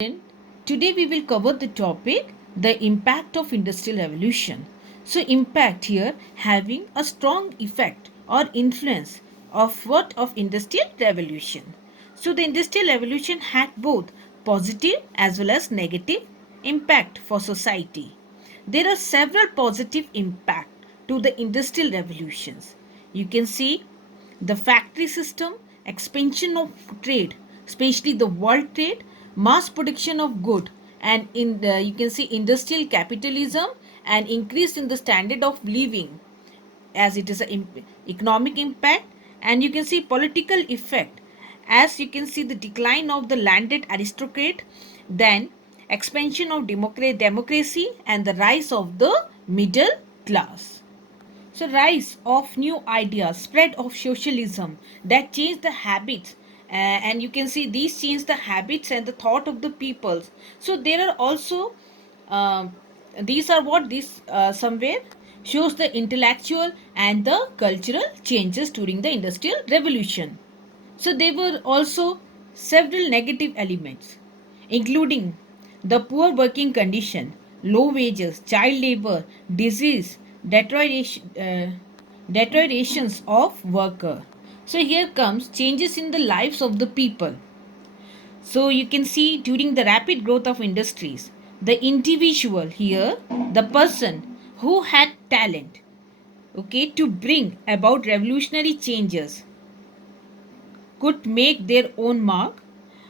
Today we will cover the topic the impact of industrial revolution. So impact here having a strong effect or influence of industrial revolution. So the industrial revolution had both positive as well as negative impact for society. There are several positive impact to the industrial revolutions. You can see the factory system, expansion of trade, especially the world trade, mass production of good, and in the, you can see industrial capitalism and increase in the standard of living as it is an economic impact, and you can see political effect as you can see the decline of the landed aristocrat, then expansion of democracy and the rise of the middle class. So, rise of new ideas, spread of socialism that change the habits, and you can see these change the habits and the thought of the peoples. So, there are also uh, these are what this somewhere shows the intellectual and the cultural changes during the industrial revolution. So, there were also several negative elements, including the poor working condition, low wages, child labor, disease, deteriorations of worker. So, here comes changes in the lives of the people. So, you can see during the rapid growth of industries, the individual here, the person who had talent, okay, to bring about revolutionary changes could make their own mark.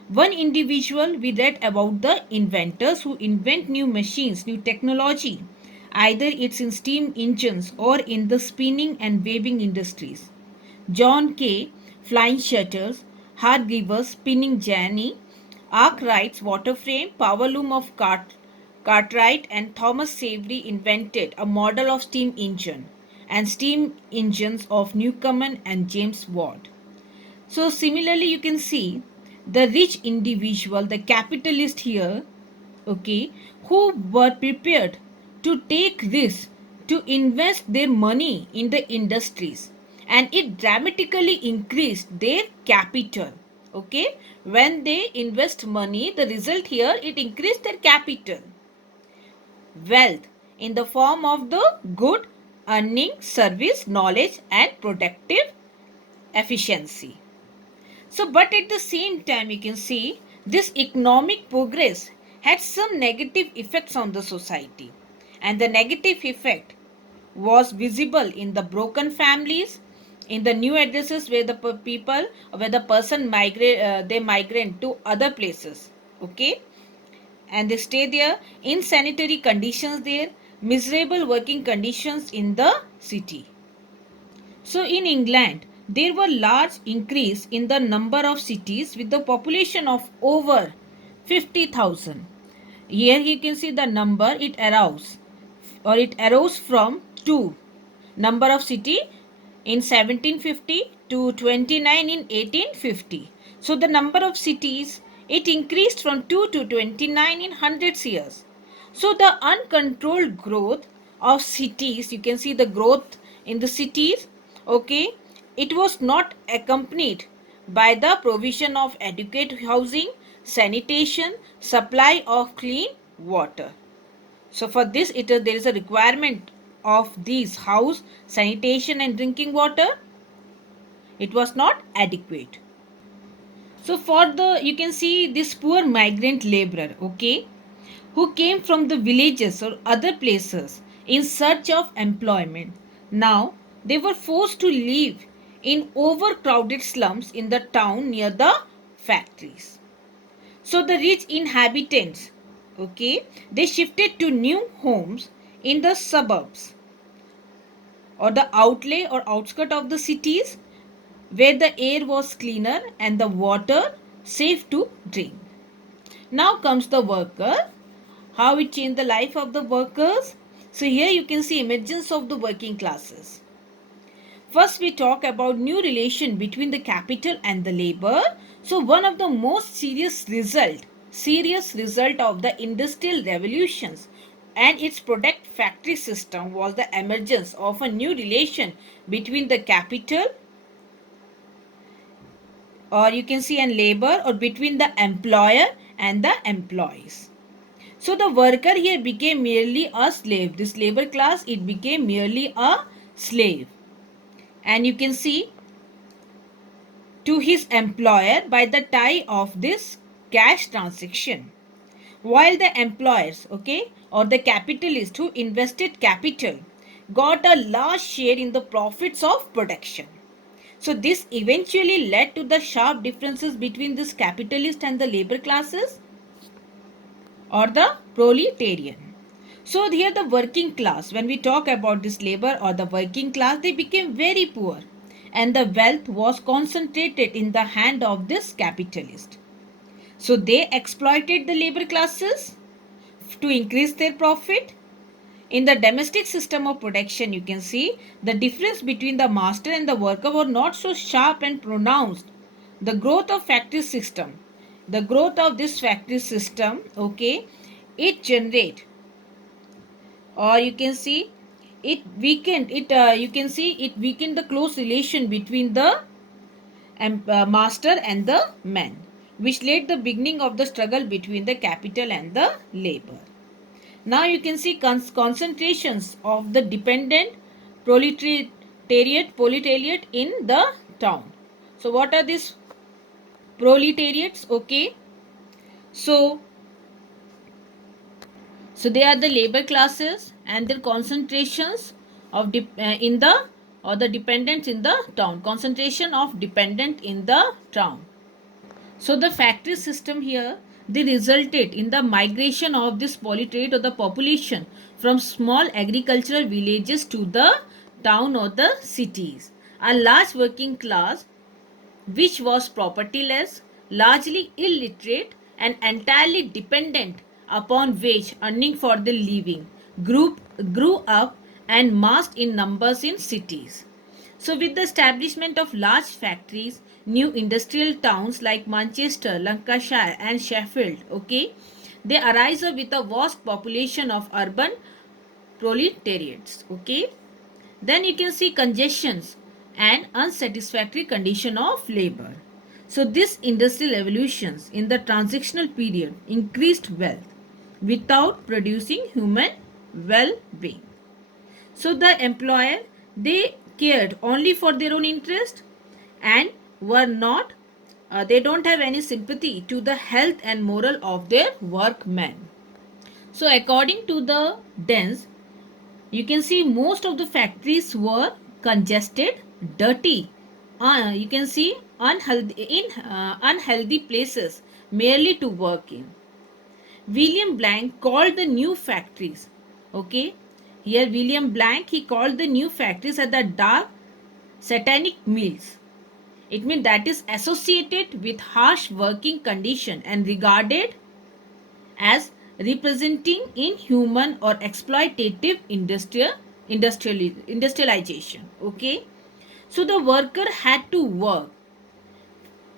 One individual we read about the inventors who invent new machines, new technology, either it's in steam engines or in the spinning and weaving industries. John Kay, flying shutters, Hargreaves, spinning jenny, Arkwright's water frame, power loom of Cartwright, and Thomas Savery invented a model of steam engine and steam engines of Newcomen and James Watt. So similarly, you can see the rich individual, the capitalist here, okay, who were prepared to take risks to invest their money in the industries, and it dramatically increased their capital. Okay, when they invest money, the result here it increased their capital, wealth in the form of the good earning, service, knowledge, and productive efficiency. So, but at the same time, you can see this economic progress had some negative effects on the society, and the negative effect was visible in the broken families, in the new addresses where the people, where the person migrate to other places, okay, and they stay there in sanitary conditions there, miserable working conditions in the city. So in England, there were large increase in the number of cities with the population of over 50,000. Here you can see the number it arose from 2 number of city in 1750 to 29 in 1850. So the number of cities it increased from 2 to 29 in hundreds years. So the uncontrolled growth of cities, you can see the growth in the cities, okay, it was not accompanied by the provision of adequate housing, sanitation, supply of clean water. So for this, there is a requirement of these house, sanitation and drinking water. It was not adequate. So for the, you can see this poor migrant laborer, okay, who came from the villages or other places in search of employment. Now they were forced to live in overcrowded slums in the town near the factories. So the rich inhabitants, okay, they shifted to new homes in the suburbs or the outlay or outskirt of the cities where the air was cleaner and the water safe to drink. Now comes the worker, how it changed the life of the workers. So here you can see emergence of the working classes. First we talk about new relation between the capital and the labor. So one of the most serious result of the industrial revolutions and its product factory system was the emergence of a new relation between the capital, or you can see, and labor, or between the employer and the employees. So the worker here became merely a slave. This labor class, it became merely a slave. And you can see to his employer by the tie of this cash transaction. While the employers, okay, or the capitalist who invested capital got a large share in the profits of production. So this eventually led to the sharp differences between this capitalist and the labor classes or the proletarian. So here the working class, when we talk about this labor or the working class, they became very poor and the wealth was concentrated in the hand of this capitalist. So they exploited the labor classes to increase their profit. In the domestic system of production, you can see the difference between the master and the worker were not so sharp and pronounced. The growth of factory system, the growth of this factory system, okay, it generate, or you can see it weakened it. You can see it weakened the close relation between the master and the man, which led the beginning of the struggle between the capital and the labor. Now you can see concentrations of the dependent proletariat in the town. So what are these proletariats? Okay, so they are the labor classes and their concentrations of in the or the dependents in the town. Concentration of dependent in the town. So the factory system here, they resulted in the migration of this proletariat or the population from small agricultural villages to the town or the cities. A large working class which was propertyless, largely illiterate and entirely dependent upon wage earning for the living, grew up and massed in numbers in cities. So, with the establishment of large factories, new industrial towns like Manchester, Lancashire, and Sheffield, okay, they arise with a vast population of urban proletariats, okay. Then you can see congestions and unsatisfactory condition of labor. So this industrial evolutions in the transitional period increased wealth without producing human well-being. So the employer, they cared only for their own interest and were not they don't have any sympathy to the health and moral of their workmen. So according to the Dens, you can see most of the factories were congested, dirty. You can see unhealthy places merely to work in. William Blank called the new factories. Okay, here William Blank, he called the new factories as the dark satanic mills. It means that is associated with harsh working condition and regarded as representing inhuman or exploitative industrialization. Okay, so the worker had to work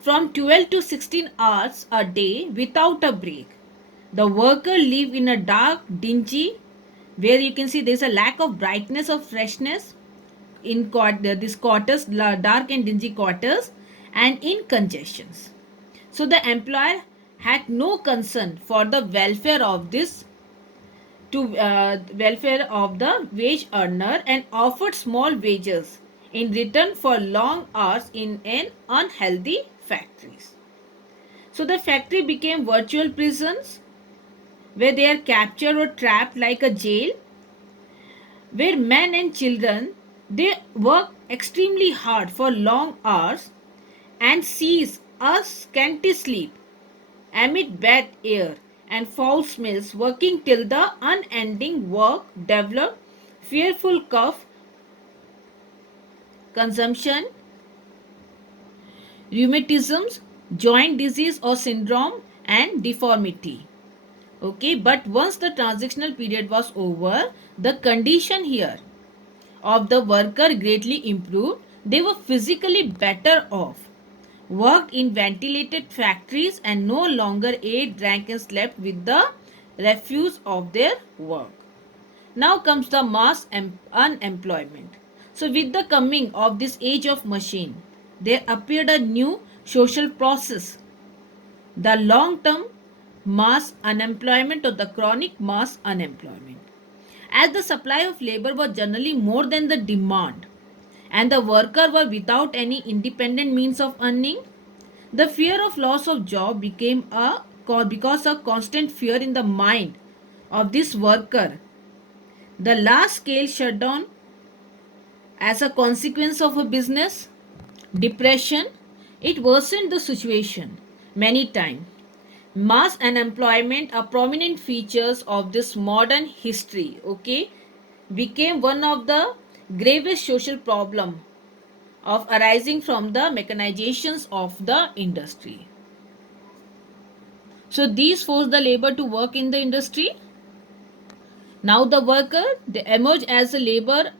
from 12 to 16 hours a day without a break. The worker live in a dark, dingy, where you can see there is a lack of brightness or freshness in this quarters, dark and dingy quarters, and in congestions. So the employer had no concern for the welfare of this to welfare of the wage earner and offered small wages in return for long hours in an unhealthy factories. So the factory became virtual prisons where they are captured or trapped like a jail, where men and children, they work extremely hard for long hours and seize a scanty sleep amid bad air and foul smells, working till the unending work developed fearful cough, consumption, rheumatisms, joint disease or syndrome, and deformity. Okay, but once the transitional period was over, the condition here of the worker greatly improved. They were physically better off, worked in ventilated factories, and no longer ate, drank, and slept with the refuse of their work. Now comes the mass unemployment. So, with the coming of this age of machine, there appeared a new social process, the long term mass unemployment or the chronic mass unemployment. As the supply of labor was generally more than the demand and the worker were without any independent means of earning, the fear of loss of job became a because of constant fear in the mind of this worker. The large scale shutdown as a consequence of a business depression, it worsened the situation many times. Mass unemployment, a prominent features of this modern history, okay, became one of the gravest social problem of arising from the mechanizations of the industry. So these forced the labor to work in the industry. Now the worker, they emerge as a labor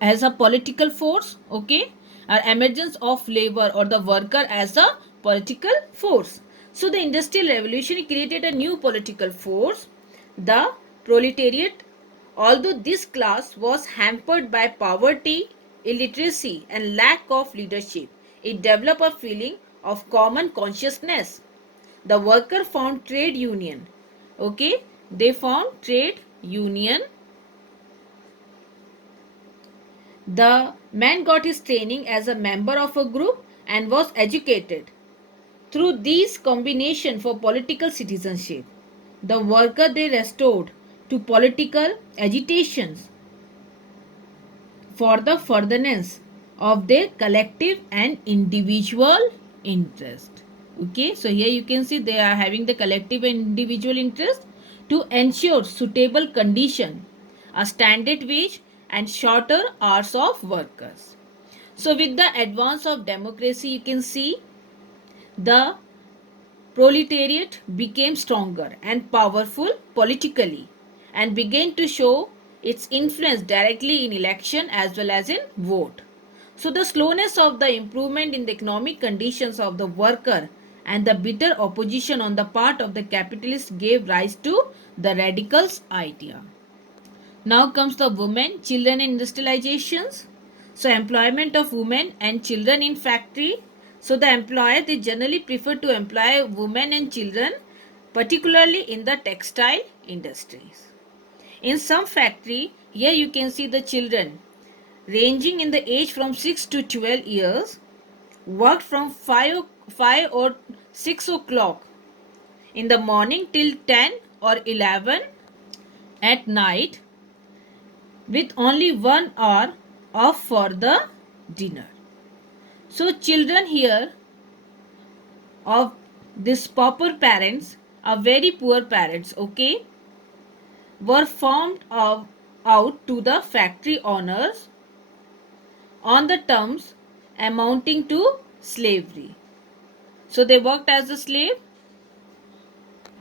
as a political force, okay, or emergence of labor or the worker as a political force. So the industrial revolution created a new political force, the proletariat. Although this class was hampered by poverty, illiteracy and lack of leadership, it developed a feeling of common consciousness. The worker found trade union, okay, they found trade union. The man got his training as a member of a group and was educated. Through these combination for political citizenship, the worker they restored to political agitations for the furtherance of their collective and individual interest. Okay, so here you can see they are having the collective and individual interest to ensure suitable condition, a standard wage and shorter hours of workers. So with the advance of democracy, you can see the proletariat became stronger and powerful politically and began to show its influence directly in election as well as in vote. So the slowness of the improvement in the economic conditions of the worker and the bitter opposition on the part of the capitalists gave rise to the radicals idea. Now comes the women, children and industrializations. So employment of women and children in factory. So the employer, they generally prefer to employ women and children, particularly in the textile industries. In some factory, here you can see the children ranging in the age from 6 to 12 years worked from 5 or 6 o'clock in the morning till 10 or 11 at night with only 1 hour off for the dinner. So children here of this pauper parents are very poor parents, okay, were out to the factory owners on the terms amounting to slavery. So they worked as a slave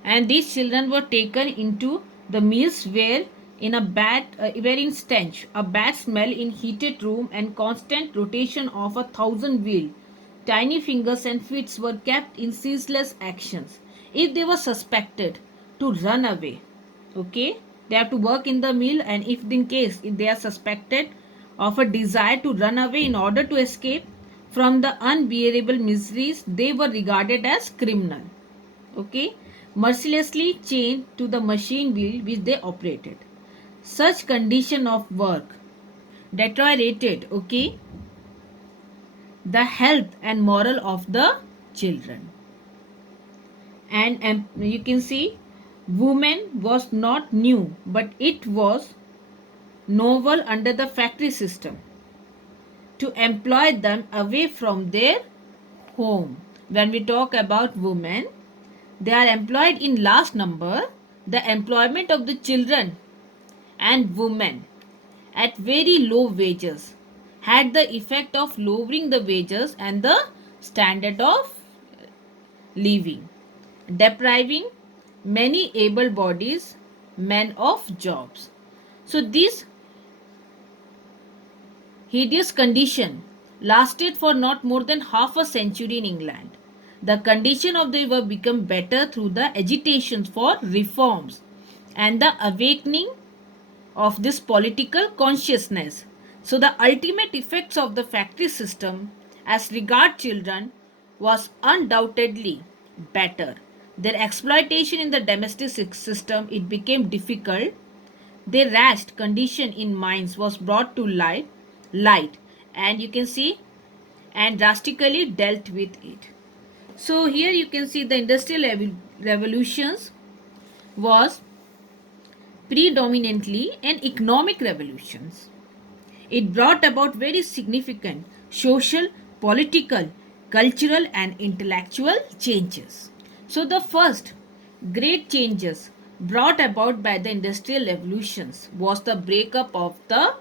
and these children were taken into the mills where in a bad wherein stench, a bad smell in heated room and constant rotation of 1,000 wheel tiny fingers and feet were kept in ceaseless actions. If they were suspected to run away, okay, they have to work in the mill, and if they are suspected of a desire to run away in order to escape from the unbearable miseries, they were regarded as criminal, okay, mercilessly chained to the machine wheel which they operated. Such condition of work deteriorated, okay, the health and moral of the children. And you can see women was not new, but it was novel under the factory system to employ them away from their home. When we talk about women, they are employed in large number. The employment of the children and women at very low wages had the effect of lowering the wages and the standard of living, depriving many able bodies men of jobs. So this hideous condition lasted for not more than half a century in England. The condition of the work became better through the agitations for reforms and the awakening of this political consciousness. So the ultimate effects of the factory system as regard children was undoubtedly better. Their exploitation in the domestic system, it became difficult. Their rash condition in mines was brought to light, and you can see, and drastically dealt with it. So here you can see the industrial revolutions was predominantly an economic revolutions. It brought about very significant social, political, cultural and intellectual changes. So the first great changes brought about by the industrial revolutions was the breakup of the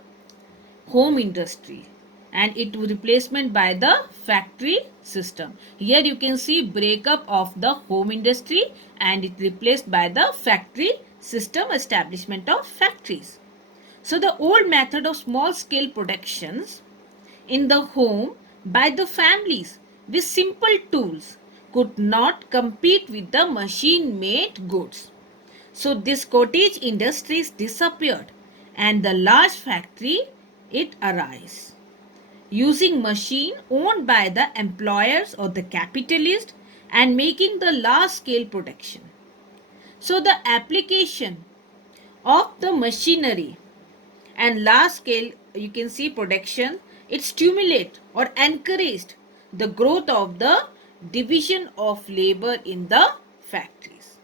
home industry and it was replacement by the factory system. Here you can see breakup of the home industry and it replaced by the factory system, establishment of factories. So the old method of small scale productions in the home by the families with simple tools could not compete with the machine made goods. So this cottage industries disappeared and the large factory it arose. Using machine owned by the employers or the capitalist and making the large scale production. So the application of the machinery and large scale you can see production, it stimulate or encouraged the growth of the division of labor in the factories.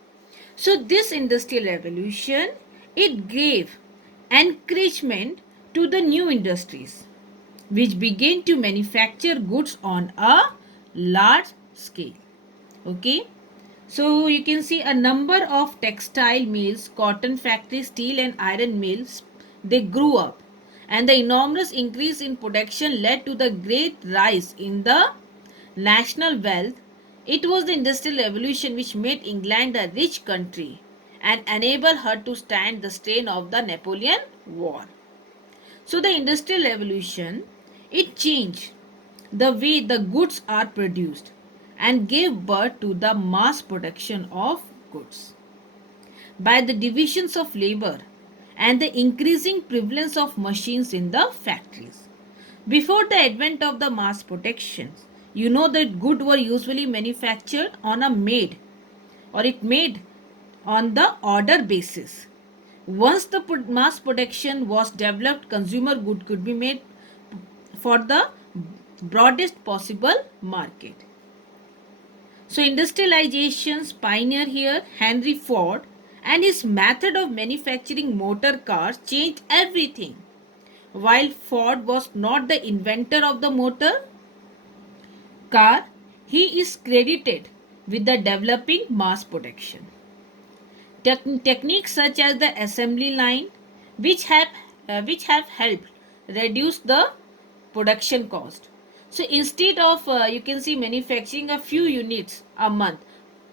So this industrial revolution, it gave encouragement to the new industries which began to manufacture goods on a large scale. Okay, so you can see a number of textile mills, cotton factories, steel and iron mills, they grew up and the enormous increase in production led to the great rise in the national wealth. It was the industrial revolution which made England a rich country and enabled her to stand the strain of the Napoleon War. So the industrial revolution, it changed the way the goods are produced and gave birth to the mass production of goods by the divisions of labor and the increasing prevalence of machines in the factories. Before the advent of the mass production, you know that goods were usually manufactured on a made or it made on the order basis. Once the mass production was developed, consumer good could be made for the broadest possible market. So industrialization's pioneer here, Henry Ford, and his method of manufacturing motor cars changed everything. While Ford was not the inventor of the motor car, he is credited with the developing mass production. Techniques such as the assembly line, which have helped reduce the production cost. So instead of you can see manufacturing a few units a month,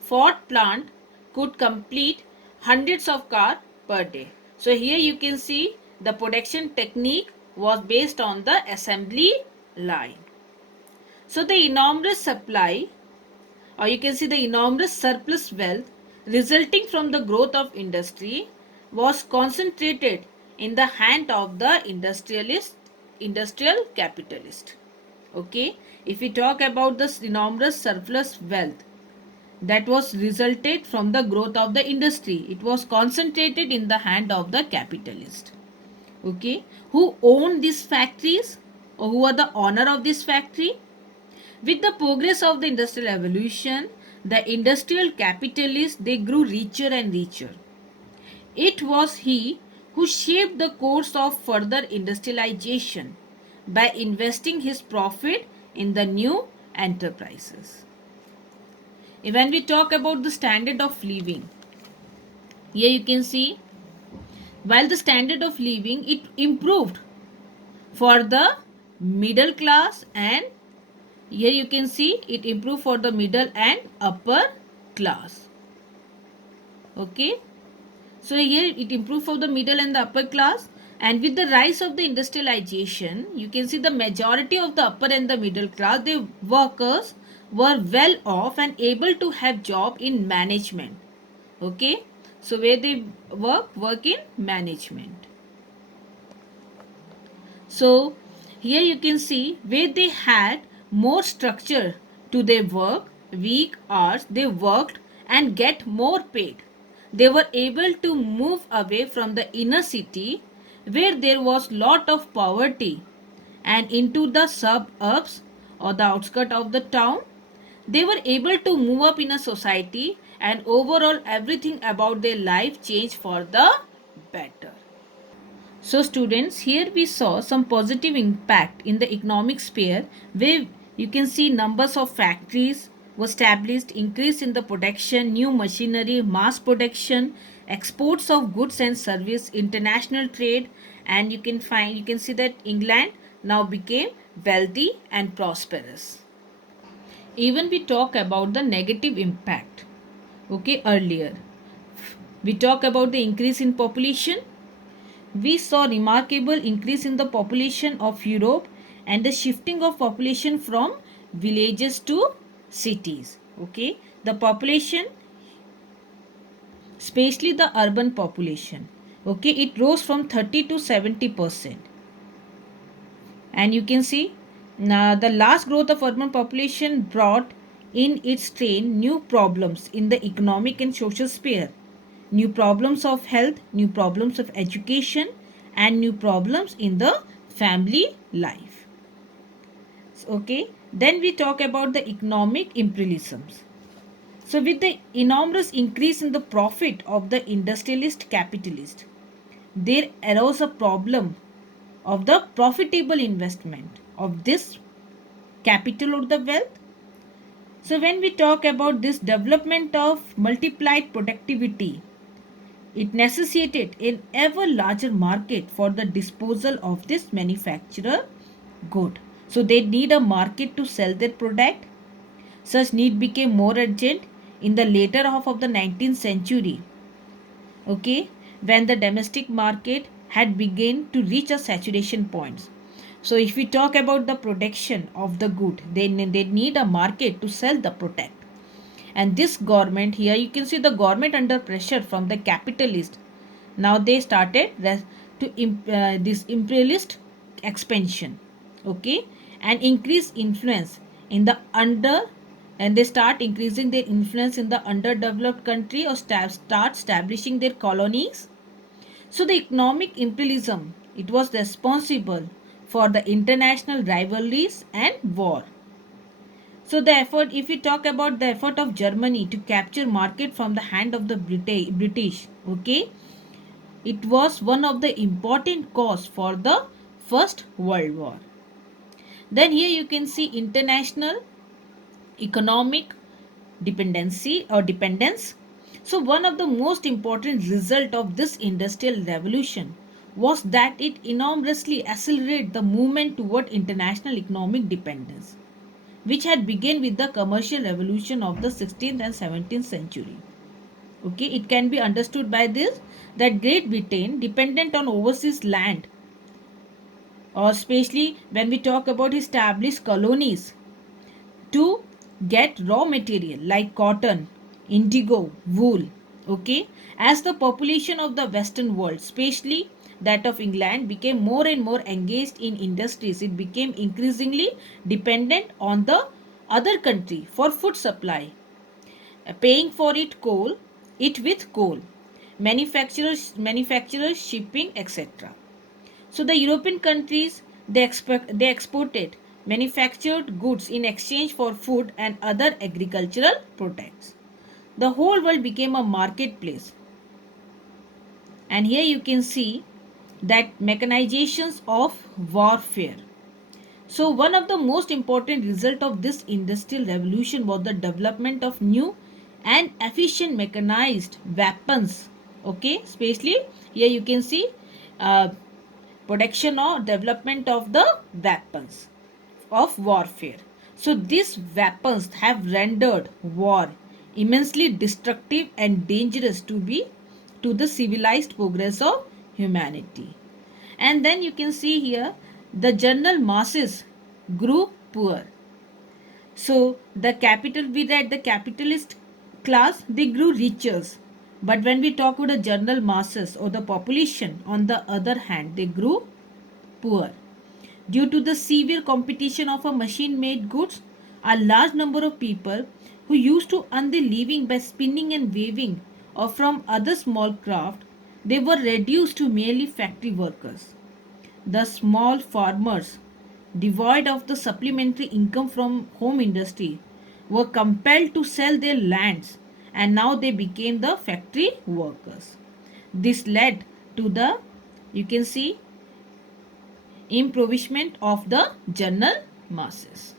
Ford plant could complete hundreds of cars per day. So here you can see the production technique was based on the assembly line. So the enormous supply, or you can see the enormous surplus wealth resulting from the growth of industry was concentrated in the hand of the industrial capitalist. Okay, if we talk about this enormous surplus wealth that was resulted from the growth of the industry, it was concentrated in the hand of the capitalist. Okay, who own these factories or who are the owner of this factory? With the progress of the industrial revolution, the industrial capitalists they grew richer and richer. It was he who shaped the course of further industrialization by investing his profit in the new enterprises. When we talk about the standard of living, here you can see while the standard of living it improved for the middle class, and here you can see it improved for the middle and upper class. Okay, so here it improved for the middle and the upper class, and with the rise of the industrialization you can see the majority of the upper and the middle class, the workers were well off and able to have job in management. Okay, so where they work in management. So here you can see where they had more structure to their work, week hours they worked and get more paid. They were able to move away from the inner city where there was lot of poverty and into the suburbs or the outskirts of the town. They were able to move up in a society, and overall everything about their life changed for the better. So students, here we saw some positive impact in the economic sphere where you can see numbers of factories were established, increase in the production, new machinery, mass production, exports of goods and service, international trade, and you can see that England now became wealthy and prosperous. Even we talk about the negative impact. Okay, earlier we talk about the increase in population. We saw remarkable increase in the population of Europe and the shifting of population from villages to cities. Okay, the population, especially the urban population, okay, it rose from 30 to 70%. And you can see now the last growth of urban population brought in its train new problems in the economic and social sphere, new problems of health, new problems of education, and new problems in the family life. Okay, then we talk about the economic imperialisms. So with the enormous increase in the profit of the industrialist capitalist, there arose a problem of the profitable investment of this capital or the wealth. So when we talk about this development of multiplied productivity, it necessitated an ever larger market for the disposal of this manufacturer good. So they need a market to sell their product. Such need became more urgent in the later half of the 19th century. Okay, when the domestic market had begun to reach a saturation point. So if we talk about the production of the good, they need a market to sell the product. And this government, here you can see the government under pressure from the capitalist. Now they started this imperialist expansion, okay, and increase influence in the under, and they start increasing their influence in the underdeveloped country or start establishing their colonies. So the economic imperialism, it was responsible for the international rivalries and war. So the effort, if we talk about the effort of Germany to capture market from the hand of the British, okay, it was one of the important cause for the First World War. Then here you can see international economic dependency or dependence. So one of the most important result of this industrial revolution was that it enormously accelerated the movement toward international economic dependence, which had begun with the commercial revolution of the 16th and 17th century. Okay, it can be understood by this that Great Britain dependent on overseas land, or especially when we talk about established colonies, to get raw material like cotton, indigo, wool. Okay, as the population of the Western world, especially that of England, became more and more engaged in industries, it became increasingly dependent on the other country for food supply, paying for it with coal, manufacturers shipping, etc. So the European countries, they exported manufactured goods in exchange for food and other agricultural products. The whole world became a marketplace. And here you can see that mechanizations of warfare. So one of the most important result of this industrial revolution was the development of new and efficient mechanized weapons. Okay, especially here you can see uh, production or development of the weapons of warfare. So these weapons have rendered war immensely destructive and dangerous to the civilized progress of humanity. And then you can see here the general masses grew poor. So the capital, we read the capitalist class, they grew richer. But when we talk about the general masses or the population, on the other hand, they grew poor. Due to the severe competition of a machine made goods, a large number of people who used to earn their living by spinning and weaving or from other small craft, they were reduced to merely factory workers. The small farmers, devoid of the supplementary income from home industry, were compelled to sell their lands and now they became the factory workers. This led to the, you can see, impoverishment of the general masses.